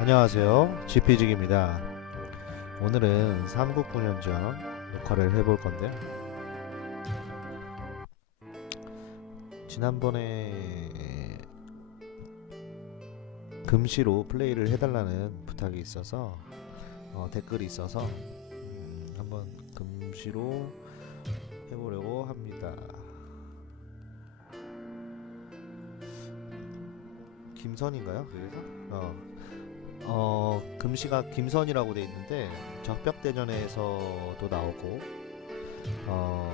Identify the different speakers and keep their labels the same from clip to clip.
Speaker 1: 안녕하세요. 지피직입니다. 오늘은 삼국군현전 녹화를 해볼 건데요. 지난번에 금시로 플레이를 해달라는 부탁이 있어서 어, 댓글이 있어서 음, 한번 금시로 해보려고 합니다. 김선인가요? 그래서 어, 어 금시가 김선이라고 돼 있는데 적벽대전에서도 나오고 어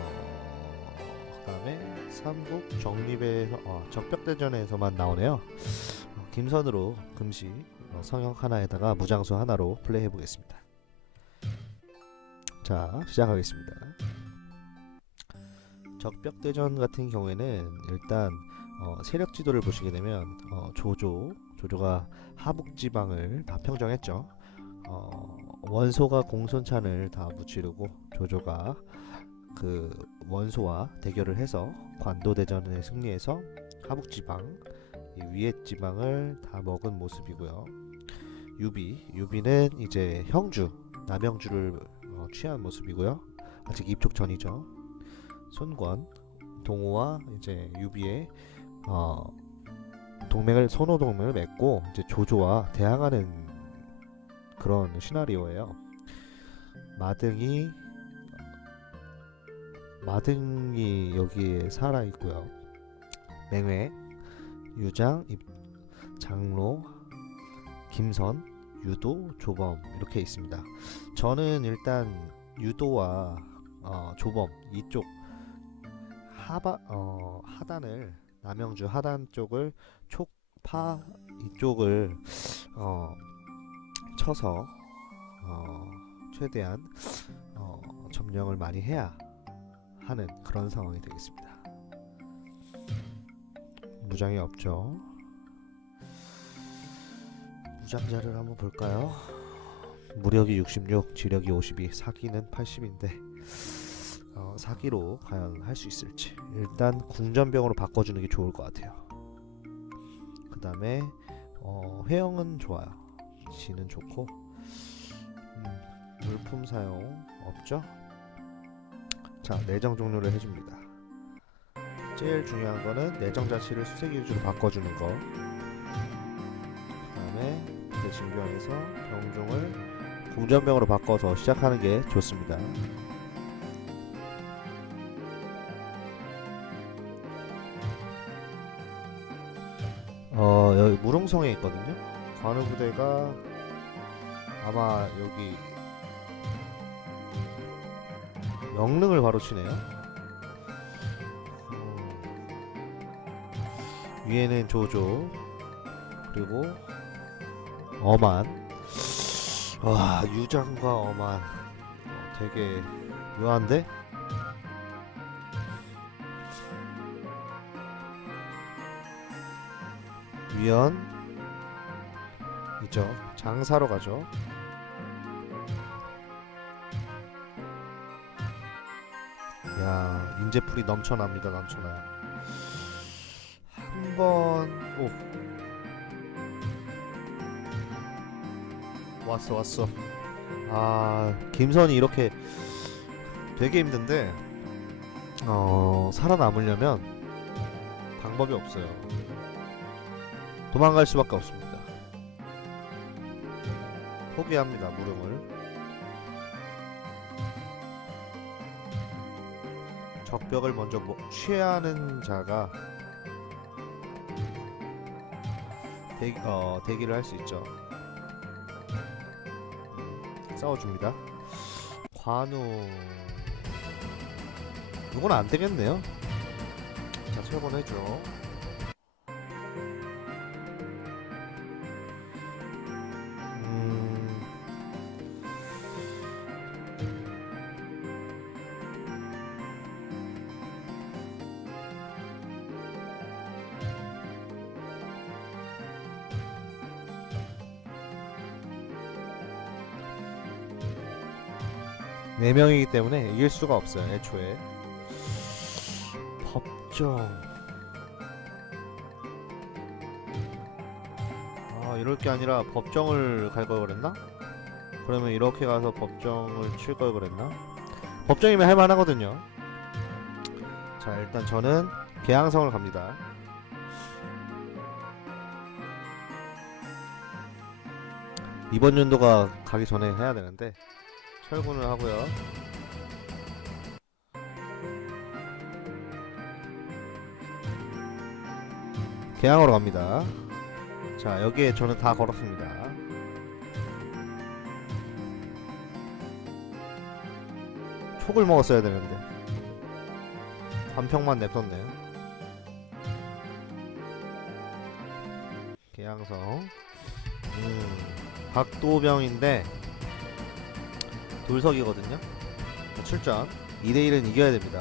Speaker 1: 그다음에 삼국 정립에서 어, 적벽대전에서만 나오네요. 어, 김선으로 금시 어, 성형 하나에다가 무장수 하나로 플레이해 보겠습니다. 자 시작하겠습니다. 적벽대전 같은 경우에는 일단 어, 세력 지도를 보시게 되면 어, 조조 조조가 하북 지방을 다 평정했죠. 어, 원소가 공손찬을 다 무찌르고 조조가 그 원소와 대결을 해서 관도대전에 승리해서 하북 지방 이 위에 지방을 다 먹은 모습이고요. 유비 유비는 이제 형주 남영주를 어, 취한 모습이고요. 아직 입촉 전이죠. 손권 동호와 이제 유비의 어, 동맹을 선호 동맹을 맺고 이제 조조와 대항하는 그런 시나리오예요. 마등이 마등이 여기에 살아 있고요. 맹회, 유장, 입, 장로, 김선, 유도, 조범 이렇게 있습니다. 저는 일단 유도와 어, 조범 이쪽 하바 어, 하단을 남영주 하단 쪽을 촉 파 이쪽을 어, 쳐서 어, 최대한 어, 점령을 많이 해야 하는 그런 상황이 되겠습니다. 무장이 없죠. 무장자를 한번 볼까요? 무력이 66, 지력이 52, 사기는 80인데 어, 사기로 과연 할 수 있을지 일단 궁전병으로 바꿔주는 게 좋을 것 같아요. 그 다음에 어, 회영은 좋아요. 지는 좋고 음, 물품 사용 없죠? 자 내정 종료를 해줍니다. 제일 중요한 거는 내정 자체를 수색 위주로 바꿔주는 거. 그 다음에 이제 진병에서 병종을 궁전병으로 바꿔서 시작하는 게 좋습니다. 어 여기 무릉성에 있거든요. 관우 부대가 아마 여기 영릉을 바로 치네요. 음, 위에는 조조 그리고 어만 와 유장과 어만 어, 되게 묘한데 위원. 이죠 장사로 가죠. 야 인재풀이 넘쳐납니다 넘쳐나요 한번 오. 왔어 왔어. 아 김선이 이렇게 되게 힘든데 어 살아남으려면 방법이 없어요 도망갈 수밖에 없습니다. 포기합니다, 무릉을. 적벽을 먼저 뭐 취하는 자가 대기, 어, 대기를 할 수 있죠. 싸워줍니다. 관우 이건 안 되겠네요. 자, 철권해줘. 4명이기 때문에 이길 수가 없어요 애초에 법정 아 이럴 게 아니라 법정을 갈 걸 그랬나? 그러면 이렇게 가서 법정을 칠 걸 그랬나? 법정이면 할만하거든요 자 일단 저는 개항성을 갑니다 이번 연도가 가기 전에 해야 되는데 철군을 하고요. 계양으로 갑니다. 자 여기에 저는 다 걸었습니다. 촉을 먹었어야 되는데 반평만 냅뒀네요. 계양성 음, 박도병인데 돌석이거든요. 출전 2대1은 이겨야 됩니다.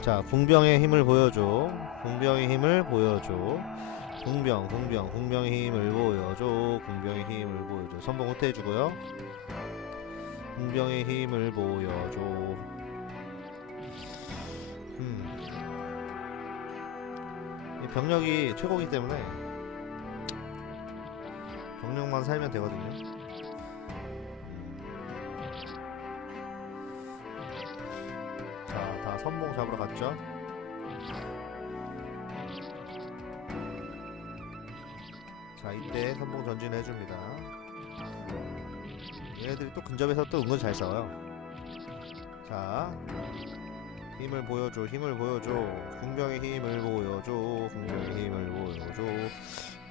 Speaker 1: 자, 궁병의 힘을 보여줘. 궁병의 힘을 보여줘. 궁병, 궁병, 궁병의 힘을 보여줘. 궁병의 힘을 보여줘. 선봉 후퇴 해주고요. 궁병의 힘을 보여줘. 음. 이 병력이 최고이기 때문에 병력만 살면 되거든요. 자, 다 선봉 잡으러 갔죠? 자, 이때 선봉 전진 해줍니다. 얘네들이 또 근접해서 또 은근 잘 싸워요. 자, 힘을 보여줘, 힘을 보여줘. 궁병의 힘을 보여줘, 궁병의 힘을 보여줘.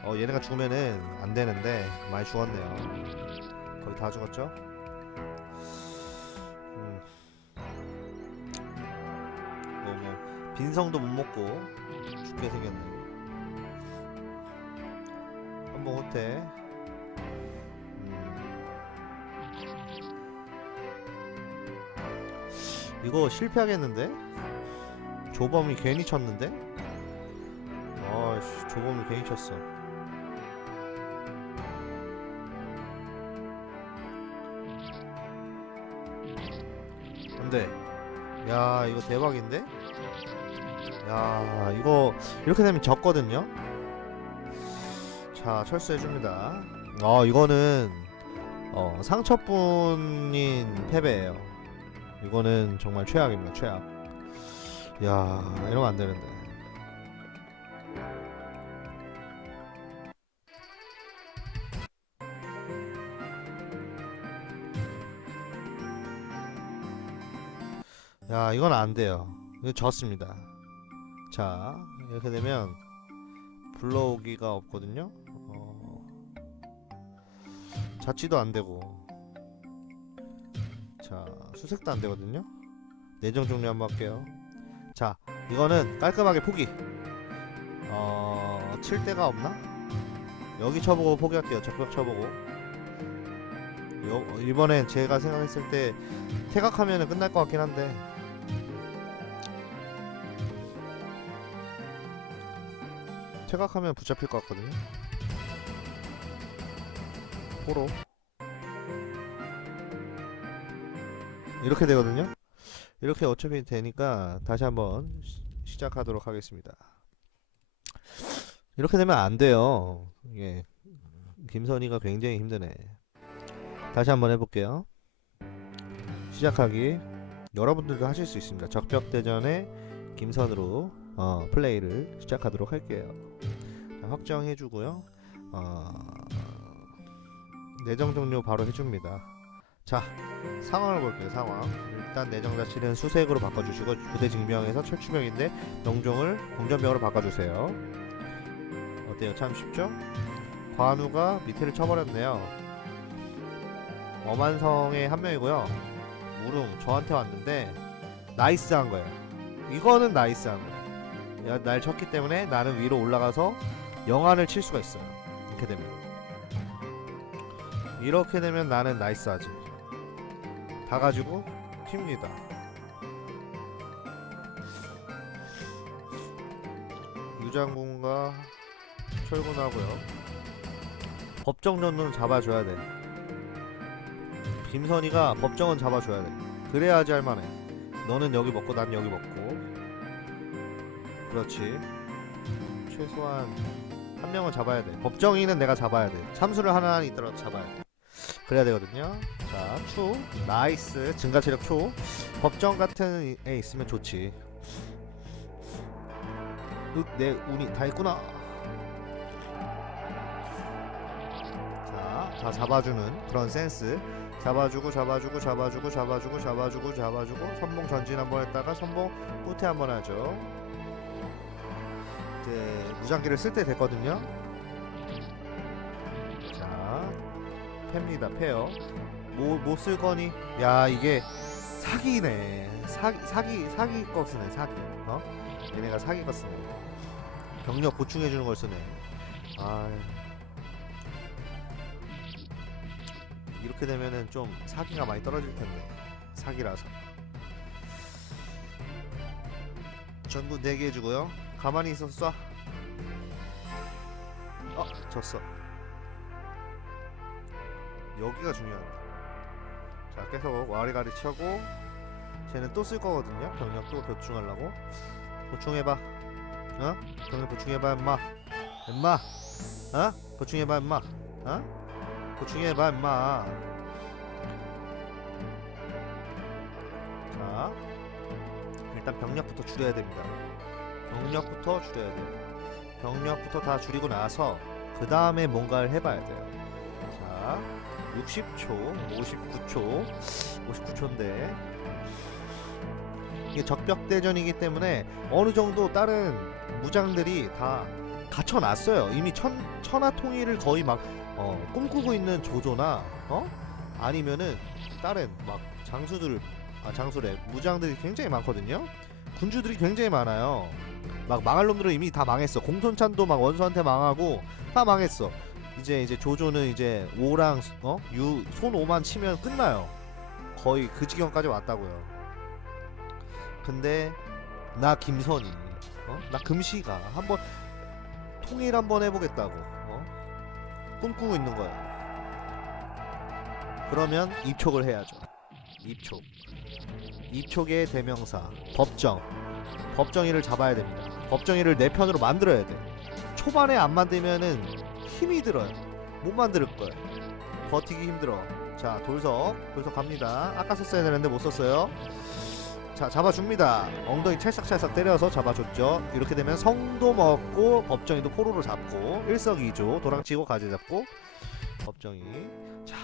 Speaker 1: 어, 얘네가 죽으면은 안 되는데 많이 죽었네요. 거의 다 죽었죠? 음. 뭐, 뭐, 빈성도 못 먹고 죽게 생겼네. 한번 호태. 음. 이거 실패하겠는데? 조범이 괜히 쳤는데? 아씨, 조범이 괜히 쳤어. 안돼. 야, 이거 대박인데? 야, 이거 이렇게 되면 졌거든요. 자, 철수해줍니다. 어, 이거는 어, 상처뿐인 패배예요. 이거는 정말 최악입니다. 최악. 야, 이러면 안 되는데. 야, 이건 안 돼요. 이거 졌습니다. 자, 이렇게 되면 불러오기가 없거든요. 어, 자취도 안 되고, 자, 수색도 안 되거든요. 내정 종료 한번 할게요. 자, 이거는 깔끔하게 포기. 어, 칠 데가 없나? 여기 쳐보고 포기할게요. 적벽 쳐보고. 요, 이번엔 제가 생각했을 때 태각하면은 끝날 것 같긴 한데 퇴각하면 붙잡힐 것 같거든요. 포로 이렇게 되거든요. 이렇게 어차피 되니까 다시 한번 시- 시작하도록 하겠습니다. 이렇게 되면 안 돼요. 이게 김선희가 굉장히 힘드네. 다시 한번 해볼게요. 시작하기. 여러분들도 하실 수 있습니다. 적벽 대전에 김선으로 어, 플레이를 시작하도록 할게요. 자, 확정해 주고요. 어, 내정 종료 바로 해줍니다. 자, 상황을 볼게요. 상황. 일단 내정 자치는 수색으로 바꿔주시고 부대 징병에서 철추병인데 명종을 공전병으로 바꿔주세요. 어때요? 참 쉽죠? 관우가 밑에를 쳐버렸네요. 어만성의 한 명이고요. 무릉 저한테 왔는데 나이스한 거예요. 이거는 나이스한 거예요. 야, 날 쳤기 때문에 나는 위로 올라가서 영환을 칠 수가 있어요. 이렇게 되면 이렇게 되면 나는 나이스하지. 다 가지고 튑니다. 유장군과 철군하고요. 법정 전도는 잡아줘야 돼. 김선희가 법정은 잡아줘야 돼. 그래야지 할만해. 너는 여기 먹고 난 여기 먹고. 그렇지. 최소한 한 명은 잡아야 돼. 법정인은 내가 잡아야 돼. 참수를 하나 있더라도 잡아야 돼. 그래야 되거든요. 자, 추, 나이스, 증가 체력 초. 법정 같은 애 있으면 좋지. 윽, 내 운이 다 있구나. 자, 다 잡아주는 그런 센스. 잡아주고, 잡아주고, 잡아주고, 잡아주고, 잡아주고, 잡아주고. 선봉 전진 한번 했다가 선봉 후퇴 한번 하죠. 이제 무장기를 쓸 때 됐거든요. 자, 팹니다. 패요. 뭐뭐 쓸 거니? 야 이게 사기네. 사기 사기 사기 거 쓰네. 사기. 어? 얘네가 사기 거 쓰네. 병력 보충해 주는 걸 쓰네. 아. 이렇게 되면은 좀 사기가 많이 떨어질 텐데. 사기라서. 전부 4개 해주고요. 가만히 있었어. 어, 졌어. 여기가 중요한데. 자, 계속 와리가리 쳐고 쟤는 또 쓸 거거든요. 병력 또 보충하려고. 보충해봐. 어? 병력 보충해봐, 임마. 임마. 어? 보충해봐, 임마. 어? 보충해봐, 임마. 자, 일단 병력부터 줄여야 됩니다. 병력부터 줄여야 돼요. 병력부터 다 줄이고 나서 그 다음에 뭔가를 해봐야 돼요. 자, 60초, 59초, 59초인데 이게 적벽대전이기 때문에 어느 정도 다른 무장들이 다 갖춰놨어요. 이미 천, 천하 통일을 거의 막 어, 꿈꾸고 있는 조조나 어? 아니면은 다른 막 장수들 아 장수래 무장들이 굉장히 많거든요. 군주들이 굉장히 많아요. 막 망할 놈들은 이미 다 망했어. 공손찬도 막 원수한테 망하고 다 망했어. 이제 이제 조조는 이제 5랑 어? 유, 손 5만 치면 끝나요. 거의 그 지경까지 왔다고요. 근데 나 김선이 어? 나 금시가 한번 통일 한번 해보겠다고 어? 꿈꾸고 있는 거야. 그러면 입촉을 해야죠. 입촉. 입촉의 대명사 법정. 법정이를 잡아야 됩니다. 법정이를 내 편으로 만들어야 돼. 초반에 안 만들면은 힘이 들어요. 못 만들 거예요. 버티기 힘들어. 자, 돌석. 돌석 갑니다. 아까 썼어야 되는데 못 썼어요. 자, 잡아줍니다. 엉덩이 찰싹찰싹 때려서 잡아줬죠. 이렇게 되면 성도 먹고 법정이도 포로로 잡고 일석이조 도랑치고 가재 잡고 법정이 자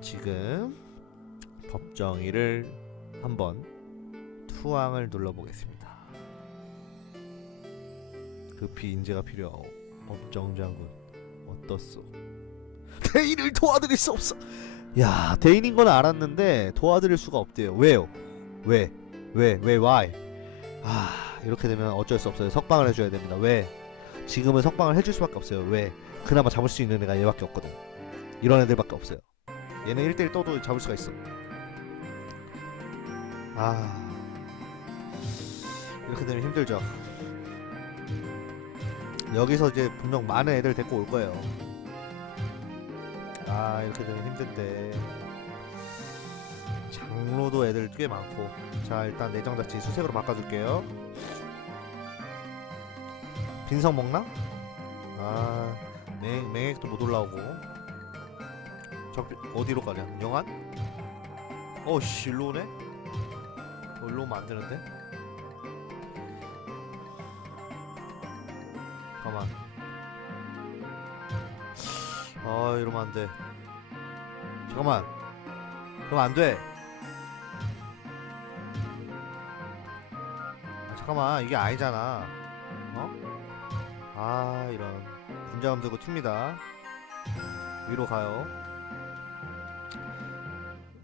Speaker 1: 지금 법정이를 한번 투항을 눌러보겠습니다. 급히 인재가 필요하오. 법정 장군 어떻소? 대인을 도와드릴 수 없어. 야 대인인 건 알았는데 도와드릴 수가 없대요. 왜요? 왜? 왜? 왜? why? 아 이렇게 되면 어쩔 수 없어요. 석방을 해줘야 됩니다. 왜? 지금은 석방을 해줄 수밖에 없어요. 왜? 그나마 잡을 수 있는 애가 얘밖에 없거든. 이런 애들밖에 없어요. 얘는 1대1 떠도 잡을 수가 있어. 아 이렇게 되면 힘들죠. 여기서 이제 분명 많은 애들 데리고 올 거예요. 아 이렇게 되면 힘든데 장로도 애들 꽤 많고 자 일단 내정자치 수색으로 바꿔줄게요. 빈성 먹나? 아 맹, 맹액도 못 올라오고 적 어디로 가냐? 영안? 어씨 일로 오네? 어, 일로 오면 안 되는데? 가만. 아 이러면 안돼. 잠깐만. 그럼 안돼. 아, 잠깐만. 이게 아니잖아. 어? 아 이런. 군자금 들고 튑니다. 위로 가요.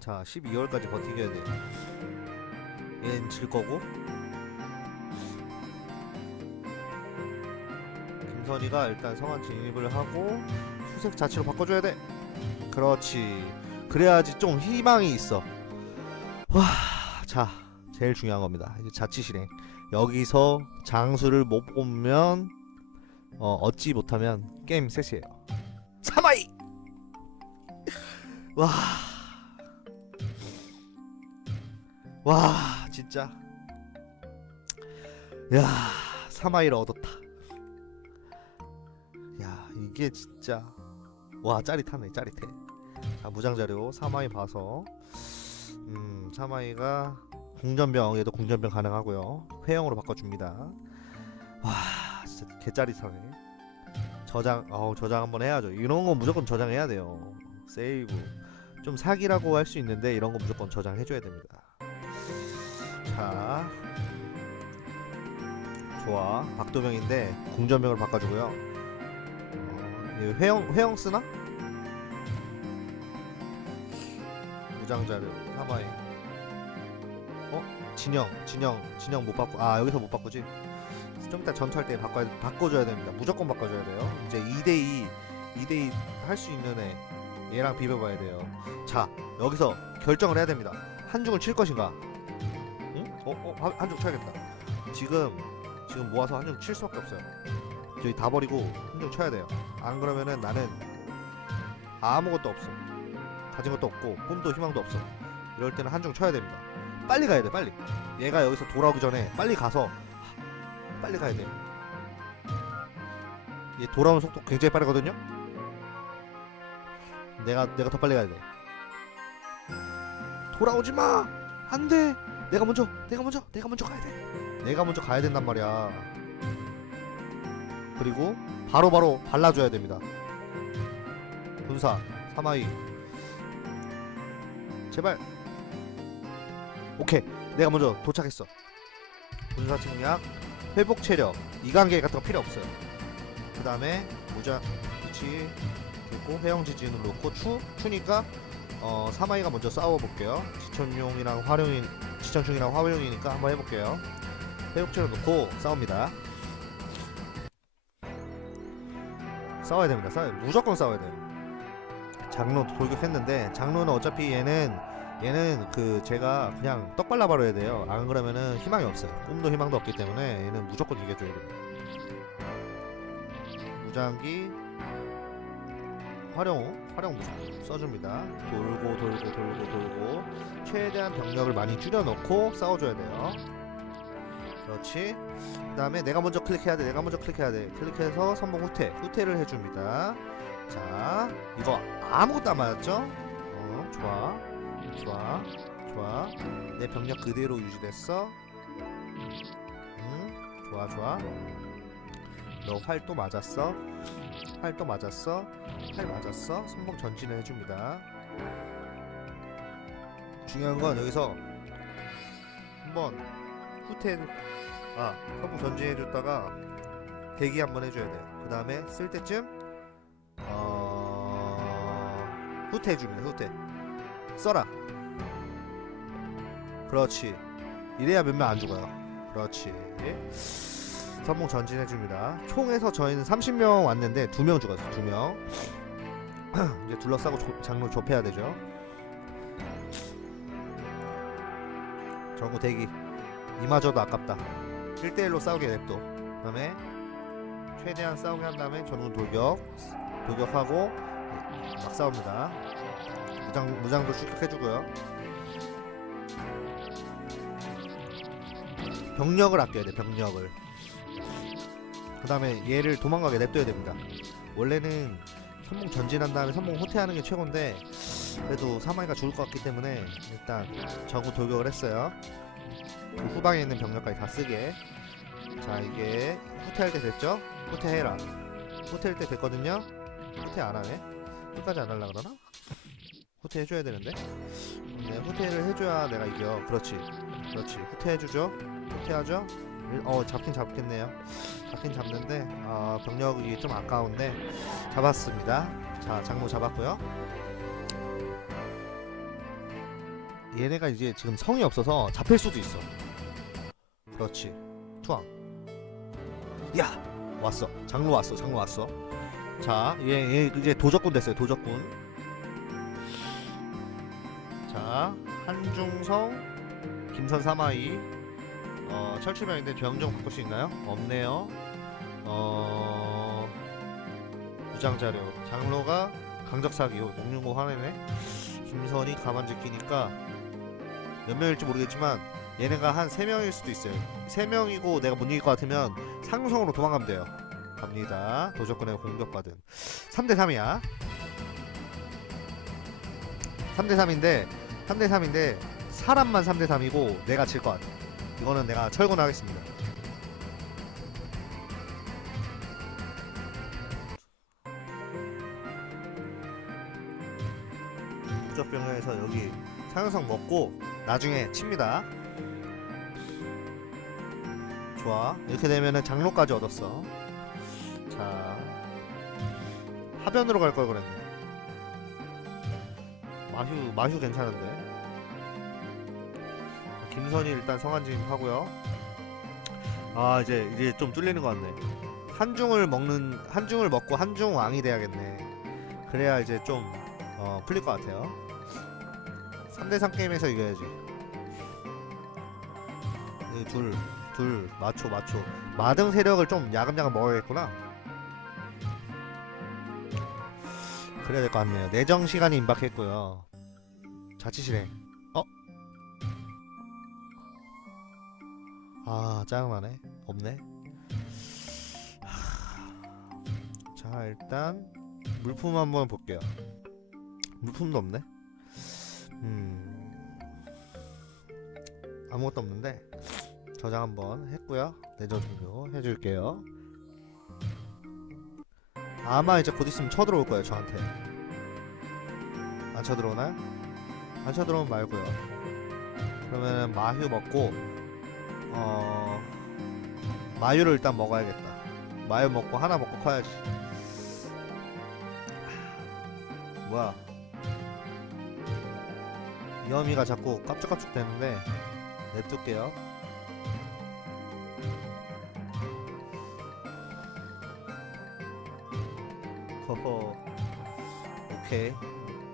Speaker 1: 자 12월까지 버티겨야 돼. 얘는 질 거고 김선이가 일단 성한 진입을 하고 수색 자체로 바꿔줘야 돼. 그렇지. 그래야지 좀 희망이 있어. 와자 제일 중요한 겁니다. 이제 자치 실행. 여기서 장수를 못 보면 어, 얻지 못하면 게임 셋이에요. 사마이! 와. 와 진짜. 야 사마이를 얻었다. 이게 진짜 와 짜릿하네 짜릿해. 자 무장자료 사마이 봐서 음 사마이가 궁전병 얘도 궁전병 가능하고요. 회영으로 바꿔줍니다. 와 진짜 개짜릿하네. 저장 어 저장 한번 해야죠. 이런 건 무조건 저장해야 돼요. 세이브 좀 사기라고 할 수 있는데 이런 거 무조건 저장해줘야 됩니다. 자 좋아 박도병인데 궁전병을 바꿔주고요. 어, 얘 회영 회영 쓰나? 무장 자료 사마이. 어 진영 진영 진영 못 바꾸 아 여기서 못 바꾸지. 좀 이따 전투할 때 바꿔야 바꿔줘야 됩니다. 무조건 바꿔줘야 돼요. 이제 2대2 2대2 할 수 있는 애 얘랑 비벼봐야 돼요. 자 여기서 결정을 해야 됩니다. 한중을 칠 것인가? 응? 어? 어? 한- 한중 쳐야겠다. 지금 지금 모아서 한중 칠 수밖에 없어요. 저희 다 버리고 한중 쳐야 돼요. 안 그러면은 나는 아무것도 없어. 가진 것도 없고 꿈도 희망도 없어. 이럴 때는 한중 쳐야 됩니다. 빨리 가야 돼 빨리. 얘가 여기서 돌아오기 전에 빨리 가서 빨리 가야 돼요. 얘 돌아오는 속도 굉장히 빠르거든요. 내가 내가 더 빨리 가야 돼. 돌아오지 마. 안 돼. 내가 먼저. 내가 먼저. 내가 먼저 가야 돼. 내가 먼저 가야 된단 말이야. 그리고 바로 바로 발라줘야 됩니다. 군사 사마이. 제발. 오케이. 내가 먼저 도착했어. 군사 측량, 회복 체력, 이관계 같은 거 필요 없어요. 그 다음에 무장, 그치. 그리고 회영 지진을 놓고 추 추니까 어 사마이가 먼저 싸워 볼게요. 지천용이랑 화룡이 지천충이랑 화룡이니까 한번 해볼게요. 회복체를 놓고 싸웁니다. 싸워야 됩니다. 싸워 무조건 싸워야 돼요. 장로 돌격했는데 장로는 어차피 얘는 얘는 그 제가 그냥 떡 발라 버려야 돼요. 안 그러면은 희망이 없어요. 꿈도 희망도 없기 때문에 얘는 무조건 이겨줘야 됩니다. 무장기 활용 활용 써줍니다. 돌고 돌고 돌고 돌고 최대한 병력을 많이 줄여놓고 싸워줘야 돼요. 그렇지. 그 다음에 내가 먼저 클릭해야 돼. 내가 먼저 클릭해야 돼. 클릭해서 선봉 후퇴 후퇴를 해줍니다. 자 이거 아무것도 안 맞았죠? 어 좋아 좋아 좋아 내 병력 그대로 유지됐어. 응 좋아 좋아. 너 활 또 맞았어? 활 또 맞았어? 활 맞았어? 선봉 전진을 해줍니다. 중요한 건 여기서 한번 후퇴 아 선봉 전진해줬다가 대기 한번 해줘야 돼요. 그 다음에 쓸 때쯤 어 후퇴해줍니다. 후퇴 써라. 그렇지. 이래야 몇 명 안 죽어요. 그렇지. 선봉 전진해줍니다. 총에서 저희는 30명 왔는데 2명 죽었어요. 2명. 이제 둘러싸고 조- 장로 좁혀야 되죠. 전구 대기. 이마저도 아깝다. 1대1로 싸우게 냅둬. 그 다음에 최대한 싸우게 한 다음에 전구 돌격. 돌격하고 막 싸웁니다. 무장, 무장도 출격해주고요. 병력을 아껴야 돼, 병력을. 그 다음에 얘를 도망가게 냅둬야 됩니다. 원래는 선봉 전진한 다음에 선봉 후퇴하는 게 최고인데 그래도 사마이가 죽을 것 같기 때문에 일단 저구 돌격을 했어요. 그 후방에 있는 병력까지 다 쓰게. 자 이게 후퇴할 때 됐죠? 후퇴해라. 후퇴할 때 됐거든요. 후퇴 안 하네. 끝까지 안 하려 그러나? 후퇴 해줘야 되는데. 네, 후퇴를 해줘야 내가 이겨. 그렇지. 그렇지. 후퇴해주죠. 후퇴하죠. 일- 어 잡긴 잡겠네요. 잡긴 잡는데 아 병력이 좀 아까운데 잡았습니다. 자 장로 잡았고요. 얘네가 이제 지금 성이 없어서 잡힐 수도 있어. 그렇지. 투항. 야 왔어. 장로 왔어. 장로 왔어. 자, 얘, 얘 이제 도적군 됐어요. 도적군. 자, 한중성, 김선 사마이, 어, 철출병인데 병정 바꿀 수 있나요? 없네요. 어, 무장 자료. 장로가 강적 사기. 665 화내네. 김선이 가만 지키니까 몇 명일지 모르겠지만 얘네가 한 3명일 수도 있어요. 3명이고 내가 못 이길 것 같으면 상성으로 도망가면 돼요. 갑니다. 도적군에 공격받은 3대3이야. 3대3인데 3대3인데 사람만 3대3이고 내가 질 것 같아. 이거는 내가 철권하겠습니다. 무적병에서 여기 상영성 먹고 나중에 칩니다. 좋아. 이렇게 되면은 장로까지 얻었어. 자 하변으로 갈 걸 그랬네. 마휴 마휴 괜찮은데. 김선이 일단 성한짐 하고요. 아 이제 이제 좀 뚫리는 것 같네. 한중을 먹는 한중을 먹고 한중 왕이 돼야겠네. 그래야 이제 좀 어, 풀릴 것 같아요 3대3 게임에서 이겨야지 이 둘, 둘, 맞춰, 맞춰. 마등 세력을 좀 야금야금 먹어야겠구나. 그래야 될 것 같네요. 내정 시간이 임박했고요. 자치실행. 어? 아, 짜증나네. 없네. 하... 자, 일단 물품 한번 볼게요. 물품도 없네. 음. 아무것도 없는데 저장 한번 했고요. 내전 종료 해줄게요. 아마 이제 곧 있으면 쳐들어올 거예요 저한테. 안 쳐들어오나요? 안 쳐들어오면 말고요. 그러면 마휴 먹고 어 마휴를 일단 먹어야겠다. 마휴 먹고 하나 먹고 커야지. 뭐야? 여미가 자꾸 깜짝깜짝 되는데 냅둘게요. 허허. 오케이.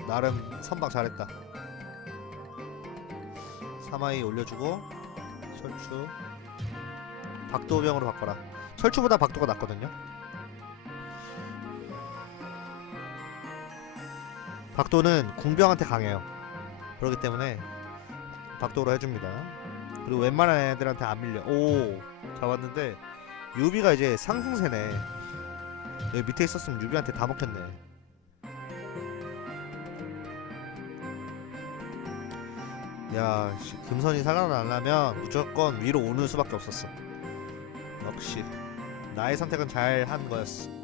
Speaker 1: 나름 선박 잘했다. 사마이 올려주고 철추. 박도병으로 바꿔라. 철추보다 박도가 낫거든요. 박도는 궁병한테 강해요. 그렇기 때문에 박도로 해줍니다. 그리고 웬만한 애들한테 안 밀려. 오 잡았는데 유비가 이제 상승세네. 여기 밑에 있었으면 유비한테 다 먹혔네. 야 씨, 금선이 살아나려면 무조건 위로 오는 수밖에 없었어. 역시 나의 선택은 잘 한 거였어.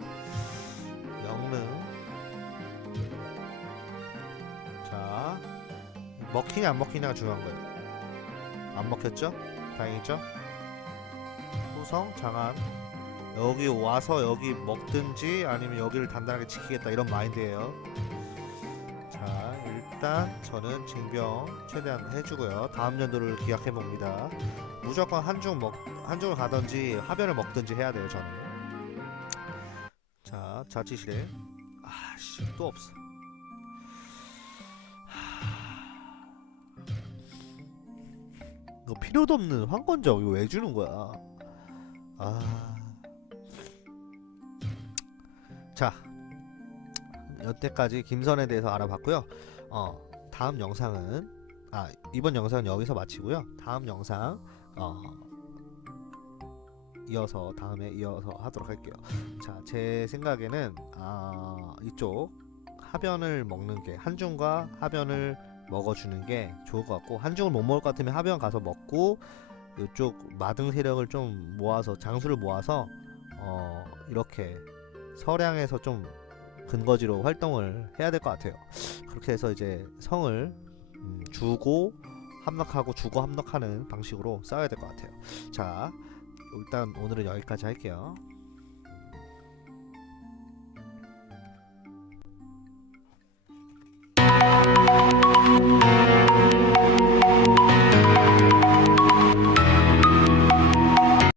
Speaker 1: 먹히냐 안 먹히냐가 중요한 거예요. 안 먹혔죠? 다행이죠? 후성 장안 여기 와서 여기 먹든지 아니면 여기를 단단하게 지키겠다 이런 마인드예요. 자 일단 저는 징병 최대한 해주고요. 다음 연도를 기약해 봅니다. 무조건 한중 먹 한중을 가든지 하변을 먹든지 해야 돼요 저는. 자 자치실에 아씨 또 없어. 이거 필요도 없는 황건적 이거 왜 주는 거야? 아. 자. 여태까지 김선에 대해서 알아봤고요. 어, 다음 영상은 아, 이번 영상은 여기서 마치고요. 다음 영상 어 이어서 다음에 이어서 하도록 할게요. 자, 제 생각에는 아, 이쪽 하변을 먹는 게 한중과 하변을 먹어주는 게 좋을 것 같고 한중을 못 먹을 것 같으면 하변 가서 먹고 이쪽 마등 세력을 좀 모아서 장수를 모아서 어 이렇게 서량에서 좀 근거지로 활동을 해야 될 것 같아요. 그렇게 해서 이제 성을 음, 주고 함락하고 주고 함락하는 방식으로 싸워야 될 것 같아요. 자 일단 오늘은 여기까지 할게요.